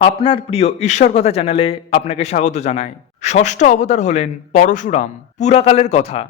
আপনার প্রিয় ঈশ্বর কথা চ্যানেলে আপনাকে স্বাগত জানাই। ষষ্ঠ অবতার হলেন পরশুরাম। পুরাকালের কথা,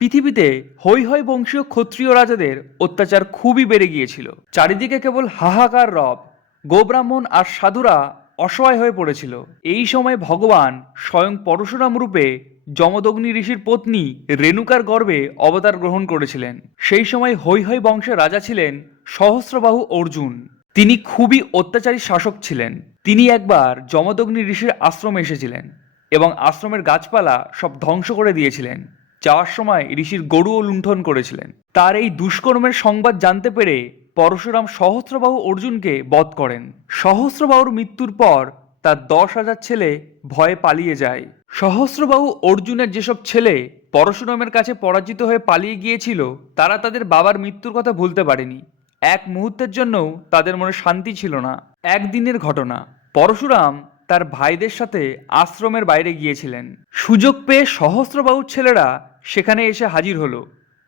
পৃথিবীতে হৈ হৈ বংশীয় ক্ষত্রিয় রাজাদের অত্যাচার খুবই বেড়ে গিয়েছিল। চারিদিকে কেবল হাহাকার রব, গোব্রাহ্মণ আর সাধুরা অসহায় হয়ে পড়েছিল। এই সময় ভগবান স্বয়ং পরশুরাম রূপে যমদগ্নি ঋষির পত্নী রেণুকার গর্ভে অবতার গ্রহণ করেছিলেন। সেই সময় হৈ হৈ বংশের রাজা ছিলেন সহস্রবাহু অর্জুন। তিনি খুবই অত্যাচারী শাসক ছিলেন। তিনি একবার যমদগ্নি ঋষির আশ্রমে এসেছিলেন এবং আশ্রমের গাছপালা সব ধ্বংস করে দিয়েছিলেন। যাওয়ার সময় ঋষির গরুও লুণ্ঠন করেছিলেন। তার এই দুষ্কর্মের সংবাদ জানতে পেরে পরশুরাম সহস্রবাহু অর্জুনকে বধ করেন। সহস্রবাহুর মৃত্যুর পর তার 10,000 ছেলে ভয়ে পালিয়ে যায়। সহস্রবাহু অর্জুনের যেসব ছেলে পরশুরামের কাছে পরাজিত হয়ে পালিয়ে গিয়েছিল, তারা তাদের বাবার মৃত্যুর কথা ভুলতে পারেনি। এক মুহূর্তের জন্যও তাদের মনে শান্তি ছিল না। একদিনের ঘটনা, পরশুরাম তার ভাইদের সাথে আশ্রমের বাইরে গিয়েছিলেন। সুযোগ পেয়ে সহস্রবাহুর ছেলেরা সেখানে এসে হাজির হলো।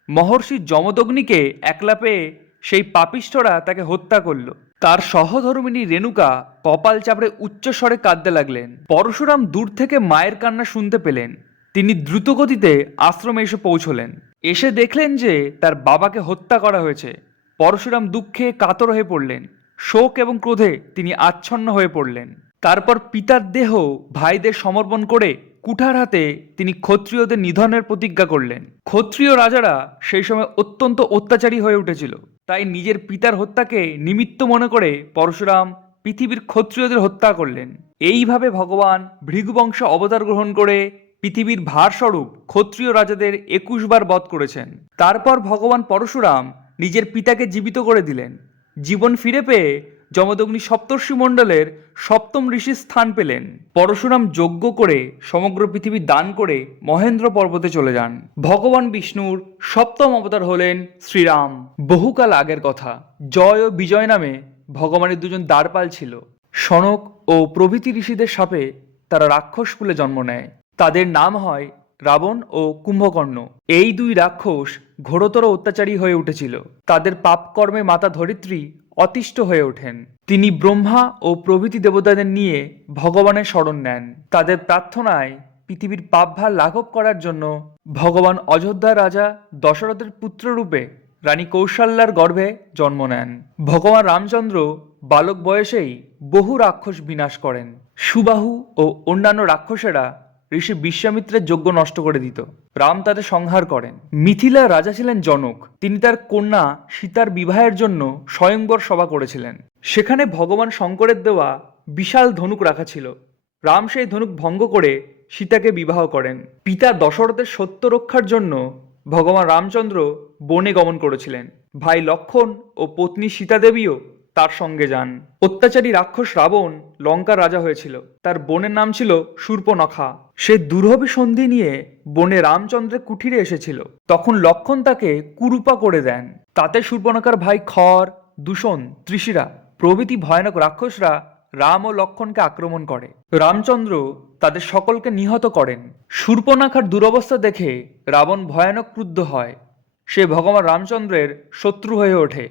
মহর্ষি যমদগ্নিকে একলা পেয়ে সেই পাপিষ্ঠরা তাকে হত্যা করল। তার সহধর্মিণী রেণুকা কপাল চাপড়ে উচ্চস্বরে কাঁদতে লাগলেন। পরশুরাম দূর থেকে মায়ের কান্না শুনতে পেলেন। তিনি দ্রুতগতিতে আশ্রমে এসে পৌঁছলেন। এসে দেখলেন যে তার বাবাকে হত্যা করা হয়েছে। পরশুরাম দুঃখে কাতর হয়ে পড়লেন। শোক এবং ক্রোধে তিনি আচ্ছন্ন হয়ে পড়লেন। তারপর পিতার দেহ ভাইদের সমর্পণ করে কুঠার হাতে তিনি ক্ষত্রিয়দের নিধনের প্রতিজ্ঞা করলেন। ক্ষত্রিয় রাজারা সেই সময় অত্যন্ত অত্যাচারী হয়ে উঠেছিল। তাই নিজের পিতার হত্যাকে নিমিত্ত মনে করে পরশুরাম পৃথিবীর ক্ষত্রিয়দের হত্যা করলেন। এইভাবে ভগবান ভৃগুবংশ অবতার গ্রহণ করে পৃথিবীর ভারস্বরূপ ক্ষত্রিয় রাজাদের 21 বার বধ করেছেন। তারপর ভগবান পরশুরাম নিজের পিতাকে জীবিত করে দিলেন। জীবন ফিরে পেয়ে যমদগ্নি সপ্তর্ষি মণ্ডলের সপ্তম ঋষির স্থান পেলেন। পরশুরাম যজ্ঞ করে সমগ্র পৃথিবী দান করে মহেন্দ্র পর্বতে চলে যান। ভগবান বিষ্ণুর সপ্তম অবতার হলেন শ্রীরাম। বহুকাল আগের কথা, জয় ও বিজয় নামে ভগবানের দুজন দ্বারপাল ছিল। সনক ও প্রভৃতি ঋষিদের শাপে তারা রাক্ষস কুলে জন্ম নেয়। তাদের নাম হয় রাবণ ও কুম্ভকর্ণ। এই দুই রাক্ষস ঘোরতর অত্যাচারী হয়ে উঠেছিল। তাদের পাপকর্মে মাতা ধরিত্রী অতিষ্ঠ হয়ে ওঠেন। তিনি ব্রহ্মা ও প্রভৃতি দেবতাদের নিয়ে ভগবানের শরণ নেন। তাদের প্রার্থনায় পৃথিবীর পাপভার লাঘব করার জন্য ভগবান অযোধ্যার রাজা দশরথের পুত্ররূপে রানী কৌশল্যার গর্ভে জন্ম নেন। ভগবান রামচন্দ্র বালক বয়সেই বহু রাক্ষস বিনাশ করেন। সুবাহু ও অন্যান্য রাক্ষসেরা ঋষি বিশ্বামিত্রের যজ্ঞ নষ্ট করে দিত। রাম তাদের সংহার করেন। মিথিলার রাজা ছিলেন জনক। তিনি তার কন্যা সীতার বিবাহের জন্য স্বয়ংবর সভা করেছিলেন। সেখানে ভগবান শঙ্করের দেওয়া বিশাল ধনুক রাখা ছিল। রাম সেই ধনুক ভঙ্গ করে সীতাকে বিবাহ করেন। পিতা দশরথের সত্য রক্ষার জন্য ভগবান রামচন্দ্র বনে গমন করেছিলেন। ভাই লক্ষণ ও পত্নী সীতা দেবীও তার সঙ্গে যান। অত্যাচারী রাক্ষস রাবণ লঙ্কার রাজা হয়েছিল। তার বোনের নাম ছিল শূর্পণখা। সে দুর্হবি সন্ধি নিয়ে বনে রামচন্দ্রের কুঠিরে এসেছিল। তখন লক্ষণ তাকে কুরূপা করে দেন। তাতে শূর্পণখার ভাই খর, দূষণ, ত্রিশিরা প্রভৃতি ভয়ানক রাক্ষসরা রাম ও লক্ষণকে আক্রমণ করে। রামচন্দ্র তাদের সকলকে নিহত করেন। শূর্পণখার দুরবস্থা দেখে রাবণ ভয়ানক ক্রুদ্ধ হয়। সে ভগবান রামচন্দ্রের শত্রু হয়ে ওঠে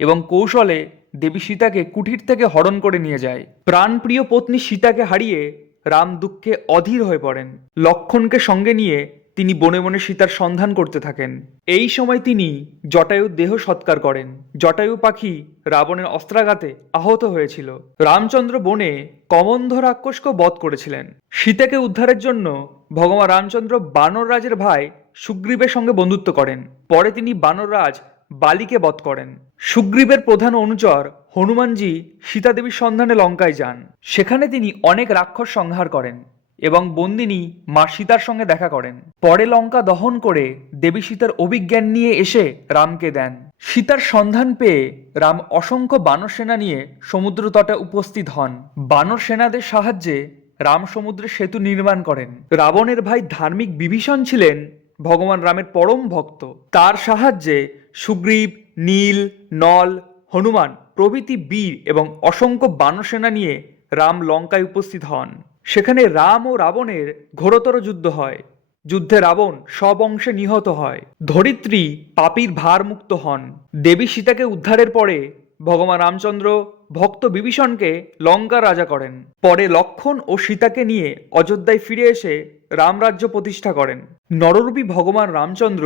এবং কৌশলে দেবী সীতাকে কুঠির থেকে হরণ করে নিয়ে যায়। প্রাণপ্রিয় পত্নী সীতাকে হারিয়ে রাম দুঃখে অধীর হয়ে পড়েন। লক্ষণকে সঙ্গে নিয়ে তিনি বনে বনে সীতার সন্ধান করতে থাকেন। এই সময় তিনি জটায়ুর দেহ সৎকার করেন। জটায়ু পাখি রাবণের অস্ত্রাঘাতে আহত হয়েছিল। রামচন্দ্র বনে কমন্ধ রাক্ষসকে বধ করেছিলেন। সীতাকে উদ্ধারের জন্য ভগবান রামচন্দ্র বানর রাজের ভাই সুগ্রীবের সঙ্গে বন্ধুত্ব করেন। পরে তিনি বানররাজ বালিকে বধ করেন। সুগ্রীবের প্রধান অনুচর হনুমানজি সীতাদেবীর সন্ধানে লঙ্কায় যান। সেখানে তিনি অনেক রাক্ষস সংহার করেন এবং বন্দিনী মা সীতার সঙ্গে দেখা করেন। পরে লঙ্কা দহন করে দেবী সীতার অভিজ্ঞান নিয়ে এসে রামকে দেন। সীতার সন্ধান পেয়ে রাম অসংখ্য বানর সেনা নিয়ে সমুদ্র তটে উপস্থিত হন। বানর সেনাদের সাহায্যে রাম সমুদ্রে সেতু নির্মাণ করেন। রাবণের ভাই ধার্মিক বিভীষণ ছিলেন ভগবান রামের পরম ভক্ত। তার সাহায্যে সুগ্রীব, নীল, নল, হনুমান প্রভৃতি বীর এবং অসংখ্য বানর সেনা নিয়ে রাম লঙ্কায় উপস্থিত হন। সেখানে রাম ও রাবণের ঘোরতর যুদ্ধ হয়। যুদ্ধে রাবণ সব অংশে নিহত হয়। ধরিত্রী পাপীর ভার মুক্ত হন। দেবী সীতাকে উদ্ধারের পরে ভগবান রামচন্দ্র ভক্ত বিভীষণকে লঙ্কার রাজা করেন। পরে লক্ষ্মণ ও সীতাকে নিয়ে অযোধ্যায় ফিরে এসে রামরাজ্য প্রতিষ্ঠা করেন। নররূপী ভগবান রামচন্দ্র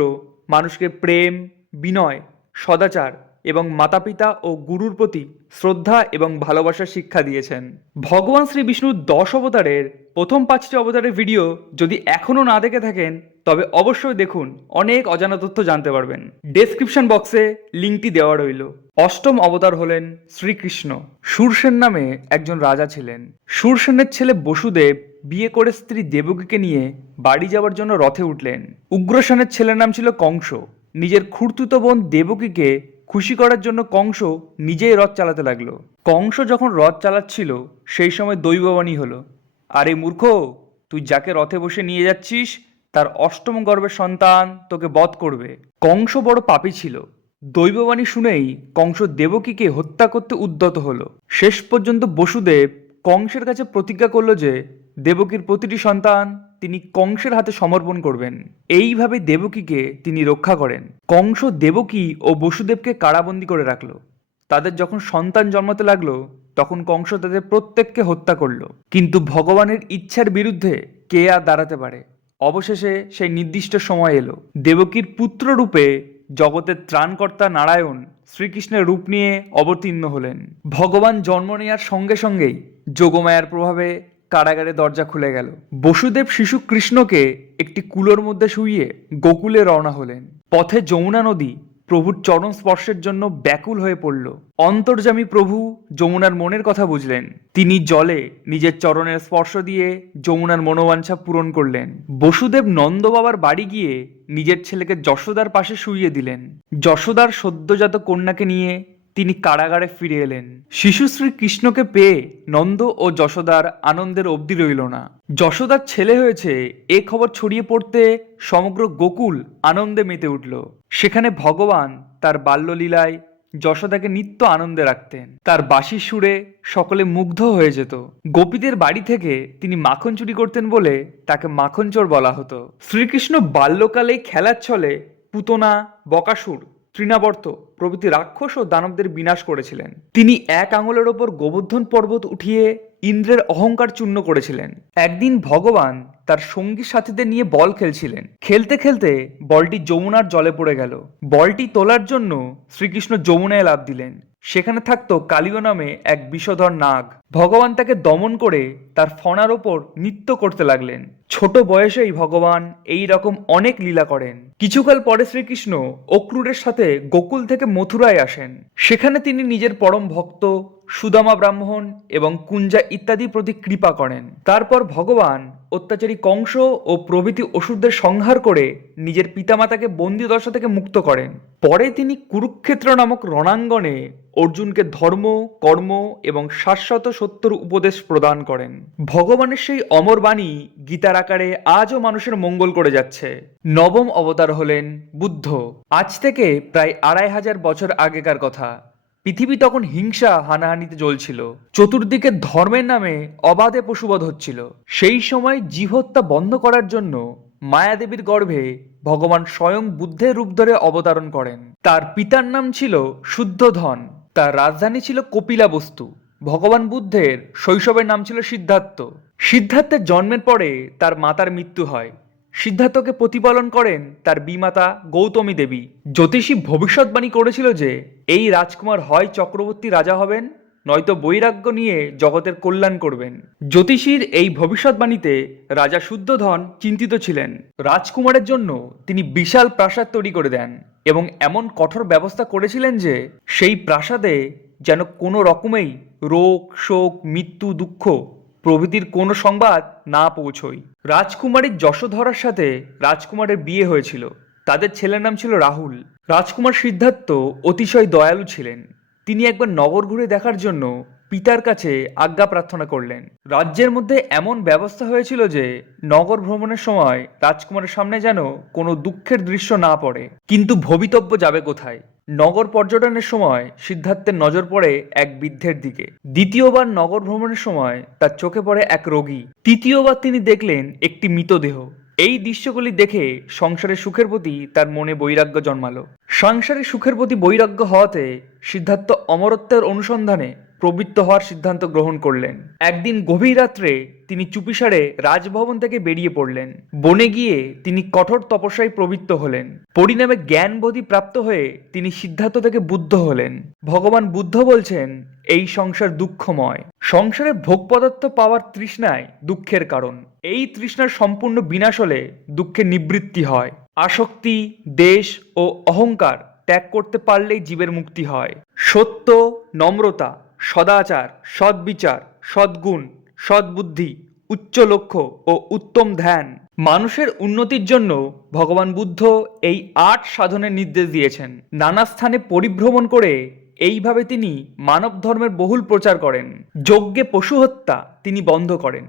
মানুষকে প্রেম, বিনয়, সদাচার এবং মাতাপিতা ও গুরুর প্রতি শ্রদ্ধা এবং ভালোবাসার শিক্ষা দিয়েছেন। ভগবান শ্রী বিষ্ণুর 10 অবতারের প্রথম 5টি অবতারের ভিডিও যদি এখনও না দেখে থাকেন তবে অবশ্যই দেখুন, অনেক অজানা তথ্য জানতে পারবেন। ডেসক্রিপশন বক্সে লিঙ্কটি দেওয়া রইল। অষ্টম অবতার হলেন শ্রীকৃষ্ণ। শূরসেন নামে একজন রাজা ছিলেন। শূরসেনের ছেলে বসুদেব বিয়ে করে স্ত্রী দেবকীকে নিয়ে বাড়ি যাওয়ার জন্য রথে উঠলেন। উগ্রসেনের ছেলের নাম ছিল কংস। নিজের খুড়তুতো বোন দেবকীকে খুশি করার জন্য কংস নিজেই রথ চালাতে লাগলো। কংস যখন রথ চালাচ্ছিল সেই সময় দৈববাণী হলো, আরে মূর্খ, তুই যাকে রথে বসে নিয়ে যাচ্ছিস তার অষ্টম গর্ভের সন্তান তোকে বধ করবে। কংস বড় পাপী ছিল। দৈববাণী শুনেই কংস দেবকীকে হত্যা করতে উদ্যত হলো। শেষ পর্যন্ত বসুদেব কংসের কাছে প্রতিজ্ঞা করলো যে দেবকীর প্রতিটি সন্তান তিনি কংসের হাতে সমর্পণ করবেন। এইভাবে দেবকীকে তিনি রক্ষা করেন। কংস দেবকী ও বসুদেবকে কারাবন্দী করে রাখলো। তাদের যখন সন্তান জন্মাতে লাগলো তখন কংস তাদের প্রত্যেককে হত্যা করলো। কিন্তু ভগবানের ইচ্ছার বিরুদ্ধে কে আর দাঁড়াতে পারে? অবশেষে সেই নির্দিষ্ট সময় এলো। দেবকীর পুত্র রূপে জগতের ত্রাণকর্তা নারায়ণ শ্রীকৃষ্ণের রূপ নিয়ে অবতীর্ণ হলেন। ভগবান জন্ম নেওয়ার সঙ্গে সঙ্গেই যোগমায়ার প্রভাবে কারাগারে দরজা খুলে গেল। বসুদেব শিশু কৃষ্ণকে একটি কুলোর মধ্যে শুইয়ে গোকুলে রওনা হলেন। পথে যমুনা নদী প্রভুর চরণ স্পর্শের জন্য ব্যাকুল হয়ে পড়ল। অন্তর্যামী প্রভু যমুনার মনের কথা বুঝলেন। তিনি জলে নিজের চরণের স্পর্শ দিয়ে যমুনার মনোবাঞ্ছা পূরণ করলেন। বসুদেব নন্দ বাবার বাড়ি গিয়ে নিজের ছেলেকে যশোদার পাশে শুইয়ে দিলেন। যশোদার সদ্যজাত কন্যাকে নিয়ে তিনি কারাগারে ফিরে এলেন। শিশু শ্রী কৃষ্ণকে পেয়ে নন্দ ও যশোদার আনন্দের অবধি রইল না। যশোদার ছেলে হয়েছে এ খবর ছড়িয়ে পড়তে সমগ্র গোকুল আনন্দে মেতে উঠল। সেখানে ভগবান তার বাল্যলীলায় যশোদাকে নিত্য আনন্দে রাখতেন। তার বাঁশির সুরে সকলে মুগ্ধ হয়ে যেত। গোপীদের বাড়ি থেকে তিনি মাখন চুরি করতেন বলে তাকে মাখন চোর বলা হতো। শ্রীকৃষ্ণ বাল্যকালেই খেলার ছলে পুতনা, বকাসুর, তৃণাবর্ত প্রভৃতি রাক্ষস ও দানবদের বিনাশ করেছিলেন। তিনি এক আঙুলের ওপর গোবর্ধন পর্বত উঠিয়ে ইন্দ্রের অহংকার চূর্ণ করেছিলেন। একদিন ভগবান তার সঙ্গী সাথীদের নিয়ে বল খেলছিলেন। খেলতে খেলতে বলটি যমুনার জলে পড়ে গেল। বলটি তোলার জন্য শ্রীকৃষ্ণ যমুনায় লাফ দিলেন। সেখানে থাকতো কালীয় নামে এক বিষধর নাগ। ভগবান তাকে দমন করে তার ফণার ওপর নৃত্য করতে লাগলেন। ছোট বয়সেই ভগবান এই রকম অনেক লীলা করেন। কিছুকাল পরে শ্রীকৃষ্ণ অক্রূরের সাথে গোকুল থেকে মথুরায় আসেন। সেখানে তিনি নিজের পরম ভক্ত সুদামা ব্রাহ্মণ এবং কুঞ্জা ইত্যাদি প্রতি কৃপা করেন। তারপর ভগবান অত্যাচারী কংস ও প্রভৃতি অসুরদের সংহার করে নিজের পিতামাতাকে বন্দি দশা থেকে মুক্ত করেন। পরে তিনি কুরুক্ষেত্র নামক রণাঙ্গনে অর্জুনকে ধর্ম, কর্ম এবং শাশ্বত সত্যর উপদেশ প্রদান করেন। ভগবানের সেই অমর বাণী গীতার আকারে আজও মানুষের মঙ্গল করে যাচ্ছে। নবম অবতার হলেন বুদ্ধ। আজ থেকে প্রায় 2500 বছর আগেকার কথা। পৃথিবী তখন হিংসা হানাহানিতে জ্বলছিল। চতুর্দিকে ধর্মের নামে অবাধে পশুবধ হচ্ছিল। সেই সময় জীব হত্যা বন্ধ করার জন্য মায়াদেবীর গর্ভে ভগবান স্বয়ং বুদ্ধের রূপ ধরে অবতরণ করেন। তার পিতার নাম ছিল শুদ্ধোধন। তার রাজধানী ছিল কপিলাবস্তু। ভগবান বুদ্ধের শৈশবের নাম ছিল সিদ্ধার্থ। সিদ্ধার্থের জন্মের পরে তার মাতার মৃত্যু হয়। সিদ্ধার্থকে প্রতিপালন করেন তার বিমাতা গৌতমী দেবী। জ্যোতিষী ভবিষ্যৎবাণী করেছিল যে এই রাজকুমার হয় চক্রবর্তী রাজা হবেন, নয়তো বৈরাগ্য নিয়ে জগতের কল্যাণ করবেন। জ্যোতিষীর এই ভবিষ্যৎবাণীতে রাজা শুদ্ধোধন চিন্তিত ছিলেন। রাজকুমারের জন্য তিনি বিশাল প্রাসাদ তৈরি করে দেন এবং এমন কঠোর ব্যবস্থা করেছিলেন যে সেই প্রাসাদে যেন কোনো রকমেই রোগ, শোক, মৃত্যু, দুঃখ প্রভৃতির কোনো সংবাদ না পৌঁছয়। রাজকুমারীর যশোধরার সাথে রাজকুমারের বিয়ে হয়েছিল। তাদের ছেলের নাম ছিল রাহুল। রাজকুমার সিদ্ধার্থ অতিশয় দয়ালু ছিলেন। তিনি একবার নগর ঘুরে দেখার জন্য পিতার কাছে আজ্ঞা প্রার্থনা করলেন। রাজ্যের মধ্যে এমন ব্যবস্থা হয়েছিল যে নগর ভ্রমণের সময় রাজকুমারের সামনে যেন কোনো দুঃখের দৃশ্য না পড়ে। কিন্তু ভবিতব্য যাবে কোথায়? নগর পর্যটনের সময় সিদ্ধার্থের নজর পড়ে এক বৃদ্ধের দিকে। দ্বিতীয়বার নগর ভ্রমণের সময় তার চোখে পড়ে এক রোগী। তৃতীয়বার তিনি দেখলেন একটি মৃতদেহ। এই দৃশ্যগুলি দেখে সংসারের সুখের প্রতি তার মনে বৈরাগ্য জন্মালো। সংসারের সুখের প্রতি বৈরাগ্য হওয়াতে সিদ্ধার্থ অমরত্বের অনুসন্ধানে প্রবৃত্ত হওয়ার সিদ্ধান্ত গ্রহণ করলেন। একদিন গভীর রাত্রে তিনি চুপিসারে রাজভবন থেকে বেরিয়ে পড়লেন। বনে গিয়ে তিনি কঠোর তপস্যায় প্রবৃত্ত হলেন। পরিণামে জ্ঞানবোধি প্রাপ্ত হয়ে তিনি সিদ্ধার্থ থেকে বুদ্ধ হলেন। ভগবান বুদ্ধ বলছেন, এই সংসার দুঃখময়। সংসারে ভোগ পদার্থ পাওয়ার তৃষ্ণায় দুঃখের কারণ। এই তৃষ্ণার সম্পূর্ণ বিনাশ হলে দুঃখের নিবৃত্তি হয়। আসক্তি, দেশ ও অহংকার ত্যাগ করতে পারলেই জীবের মুক্তি হয়। সত্য, নম্রতা, সদাচার, সদ্বিচার, সদ্গুণ, সদ্বুদ্ধি, উচ্চ লক্ষ্য ও উত্তম ধ্যান, মানুষের উন্নতির জন্য ভগবান বুদ্ধ এই ৮ সাধনের নির্দেশ দিয়েছেন। নানা স্থানে পরিভ্রমণ করে এইভাবে তিনি মানব ধর্মের বহুল প্রচার করেন। যজ্ঞে পশু হত্যা তিনি বন্ধ করেন।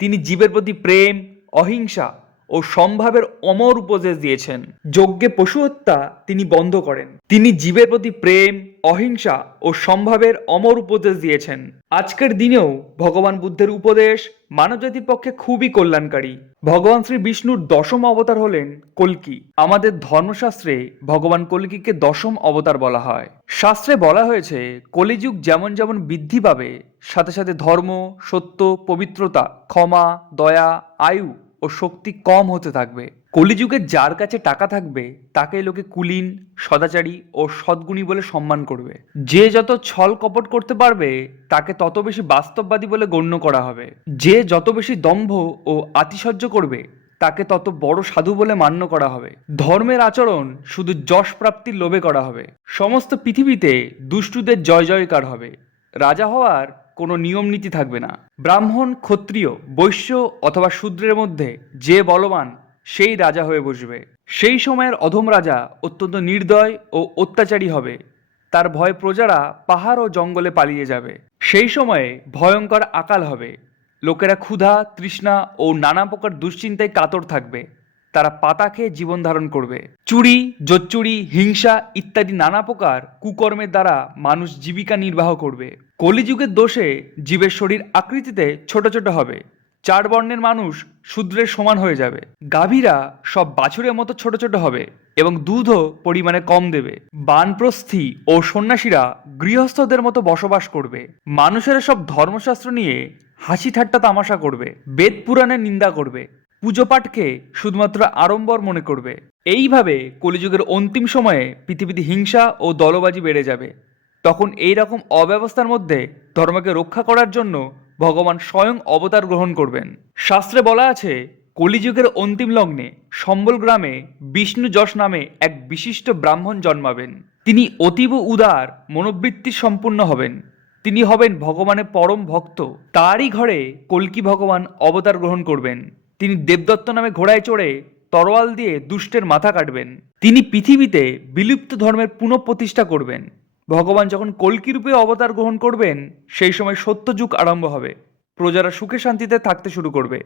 তিনি জীবের প্রতি প্রেম, অহিংসা ও সমভাবের অমর উপদেশ দিয়েছেন। যজ্ঞে পশু হত্যা তিনি বন্ধ করেন। তিনি জীবের প্রতি প্রেম, অহিংসা ও সমভাবের অমর উপদেশ দিয়েছেন। আজকের দিনেও ভগবান বুদ্ধের উপদেশ মানবজাতির পক্ষে খুবই কল্যাণকারী। ভগবান শ্রী বিষ্ণুর দশম অবতার হলেন কল্কি। আমাদের ধর্মশাস্ত্রে ভগবান কল্কিকে দশম অবতার বলা হয়। শাস্ত্রে বলা হয়েছে, কলিযুগ যেমন যেমন বৃদ্ধি পাবে, সাথে সাথে ধর্ম, সত্য, পবিত্রতা, ক্ষমা, দয়া, আয়ু ও শক্তি কম হতে থাকবে। কলিযুগে যার কাছে টাকা থাকবে তাকে লোকে কুলীন, সদাচারী ও সদ্গুণী বলে সম্মান করবে। যে যত ছল কপট করতে পারবে তাকে তত বেশি বাস্তববাদী বলে গণ্য করা হবে। যে যত বেশি দম্ভ ও আতিশয্য করবে তাকে তত বড় সাধু বলে মান্য করা হবে। ধর্মের আচরণ শুধু যশ প্রাপ্তির লোভে করা হবে। সমস্ত পৃথিবীতে দুষ্টুদের জয় জয়কার হবে। রাজা হওয়ার কোনো নিয়ম নীতি থাকবে না। ব্রাহ্মণ, ক্ষত্রিয়, বৈশ্য অথবা শূদ্রের মধ্যে যে বলবান সেই রাজা হয়ে বসবে। সেই সময়ের অধম রাজা অত্যন্ত নির্দয় ও অত্যাচারী হবে। তার ভয়ে প্রজারা পাহাড় ও জঙ্গলে পালিয়ে যাবে। সেই সময়ে ভয়ঙ্কর আকাল হবে। লোকেরা ক্ষুধা, তৃষ্ণা ও নানা প্রকার দুশ্চিন্তায় কাতর থাকবে। তারা পাতা খেয়ে জীবন ধারণ করবে। চুরি, জোচ্চুরি, হিংসা ইত্যাদি নানা প্রকার কুকর্মের দ্বারা মানুষ জীবিকা নির্বাহ করবে। কলিযুগের দোষে জীবের শরীর আকৃতিতে ছোট ছোট হবে। 4 বর্ণের মানুষ শূদ্রের সমান হয়ে যাবে। গাভীরা সব বাছুরের মতো ছোট ছোট হবে এবং দুধও পরিমাণে কম দেবে। বানপ্রস্থী ও সন্ন্যাসীরা গৃহস্থদের মতো বসবাস করবে। মানুষেরা সব ধর্মশাস্ত্র নিয়ে হাসি ঠাট্টা তামাশা করবে। বেদ পুরাণের নিন্দা করবে। পুজো পাঠকে শুধুমাত্র আড়ম্বর মনে করবে। এইভাবে কলিযুগের অন্তিম সময়ে পৃথিবীতে হিংসা ও দলবাজি বেড়ে যাবে। তখন এই রকম অব্যবস্থার মধ্যে ধর্মকে রক্ষা করার জন্য ভগবান স্বয়ং অবতার গ্রহণ করবেন। শাস্ত্রে বলা আছে, কলিযুগের অন্তিম লগ্নে সম্বল গ্রামে বিষ্ণু যশ নামে এক বিশিষ্ট ব্রাহ্মণ জন্মাবেন। তিনি অতীব উদার মনোবৃত্তি সম্পূর্ণ হবেন। তিনি হবেন ভগবানের পরম ভক্ত। তারই ঘরে কল্কি ভগবান অবতার গ্রহণ করবেন। তিনি দেবদত্ত নামে ঘোড়ায় চড়ে তরোয়াল দিয়ে দুষ্টের মাথা কাটবেন। তিনি পৃথিবীতে বিলুপ্ত ধর্মের পুনঃপ্রতিষ্ঠা করবেন। ভগবান যখন কল্কি রূপে অবতার গ্রহণ করবেন সেই সময় সত্যযুগ আরম্ভ হবে। প্রজারা সুখে শান্তিতে থাকতে শুরু করবে।